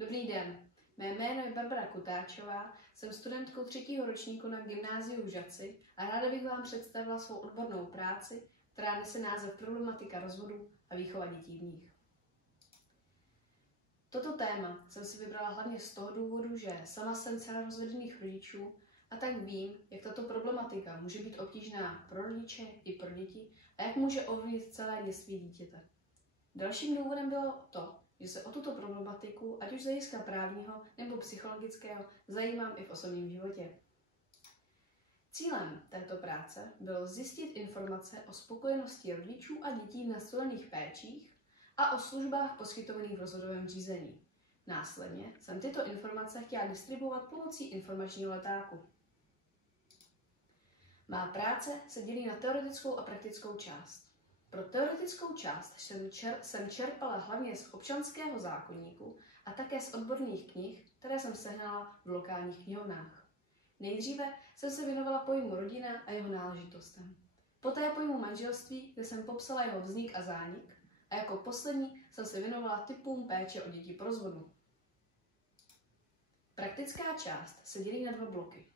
Dobrý den, mé jméno je Barbara Kutáčová, jsem studentkou 3. ročníku na gymnáziu v Žatci a ráda bych vám představila svou odbornou práci, která nese název Problematika rozvodu a výchova dětí v nich. Toto téma jsem si vybrala hlavně z toho důvodu, že sama jsem dcera rozvedených rodičů a tak vím, jak tato problematika může být obtížná pro rodiče i pro děti a jak může ovlivnit celé dětství dítěte. Dalším důvodem bylo to, že se o tuto problematiku, ať už z hlediska právního nebo psychologického, zajímám i v osobním životě. Cílem této práce bylo zjistit informace o spokojenosti rodičů a dětí v nastolených péčích a o službách poskytovaných v rozvodovém řízení. Následně jsem tyto informace chtěla distribuovat pomocí informačního letáku. Má práce se dělí na teoretickou a praktickou část. Pro teoretickou část jsem čerpala hlavně z občanského zákoníku a také z odborných knih, které jsem sehnala v lokálních knihovnách. Nejdříve jsem se věnovala pojmu rodina a jeho náležitostem. Poté pojmu manželství, kde jsem popsala jeho vznik a zánik, a jako poslední jsem se věnovala typům péče o děti po rozvodu. Praktická část se dělí na 2 bloky.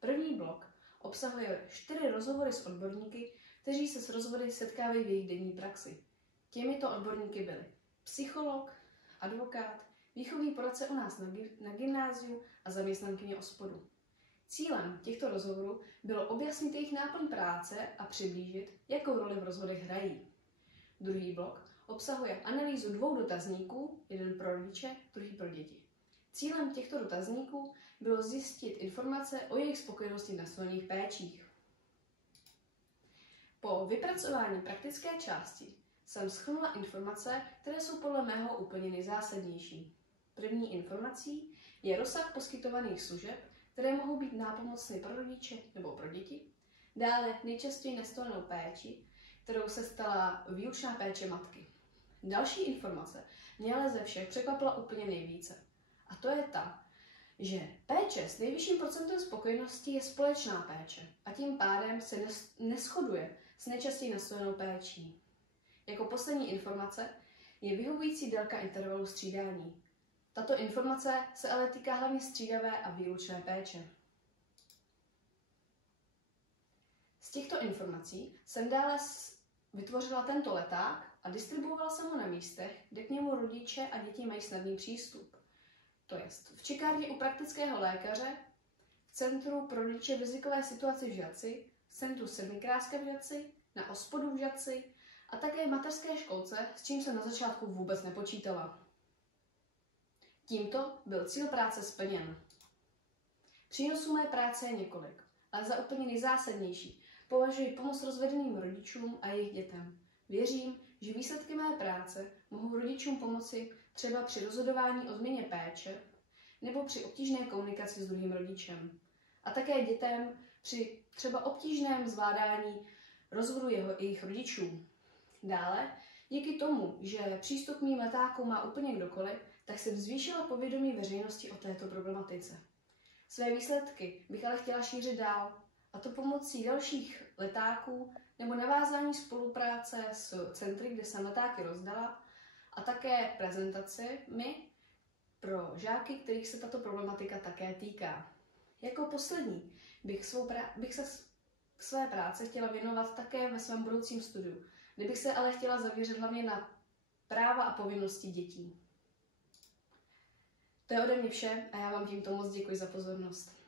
První blok obsahuje 4 rozhovory s odborníky, kteří se s rozvody setkávají v jejich denní praxi. Těmito odborníky byli psycholog, advokát, výchovný poradce u nás na gymnáziu a zaměstnankyně OSPODu. Cílem těchto rozhovorů bylo objasnit jejich náplň práce a přiblížit, jakou roli v rozvodech hrají. Druhý blok obsahuje analýzu 2 dotazníků, jeden pro rodiče, druhý pro děti. Cílem těchto dotazníků bylo zjistit informace o jejich spokojenosti v nastolených péčích. Po vypracování praktické části jsem shrnula informace, které jsou podle mého úplně nejzásadnější. První informací je rozsah poskytovaných služeb, které mohou být nápomocné pro rodiče nebo pro děti. Dále nejčastěji nastolenou péči, kterou se stala výučná péče matky. Další informace mě ale ze všech překvapila úplně nejvíce. A to je ta, že péče s nejvyšším procentem spokojenosti je společná péče a tím pádem se neshoduje s nejčastěji nastolenou péčí. Jako poslední informace je vyhovující délka intervalu střídání. Tato informace se ale týká hlavně střídavé a výlučné péče. Z těchto informací jsem dále vytvořila tento leták a distribuovala jsem ho na místech, kde k němu rodiče a děti mají snadný přístup. To jest v čekárně u praktického lékaře, v Centru pro rodiče v rizikové situaci v Žatci, v Centru Sedmikráska v Žatci, na OSPODu v Žatci a také v mateřské školce, s čím jsem na začátku vůbec nepočítala. Tímto byl cíl práce splněn. Přínosů mé práce je několik, ale za úplně nejzásadnější považuji pomoc rozvedeným rodičům a jejich dětem. Věřím, že výsledky mé práce mohou rodičům pomoci třeba při rozhodování o změně péče nebo při obtížné komunikaci s druhým rodičem. A také dětem při třeba obtížném zvládání rozvodu jejich rodičů. Dále, díky tomu, že přístup k mým letákům má úplně kdokoliv, tak jsem zvýšila povědomí veřejnosti o této problematice. Své výsledky bych ale chtěla šířit dál, a to pomocí dalších letáků nebo navázání spolupráce s centry, kde jsem letáky rozdala, a také prezentacemi pro žáky, kterých se tato problematika také týká. Jako poslední bych se své práce chtěla věnovat také ve svém budoucím studiu, kde bych se ale chtěla zaměřit hlavně na práva a povinnosti dětí. To je ode mě vše a já vám tímto moc děkuji za pozornost.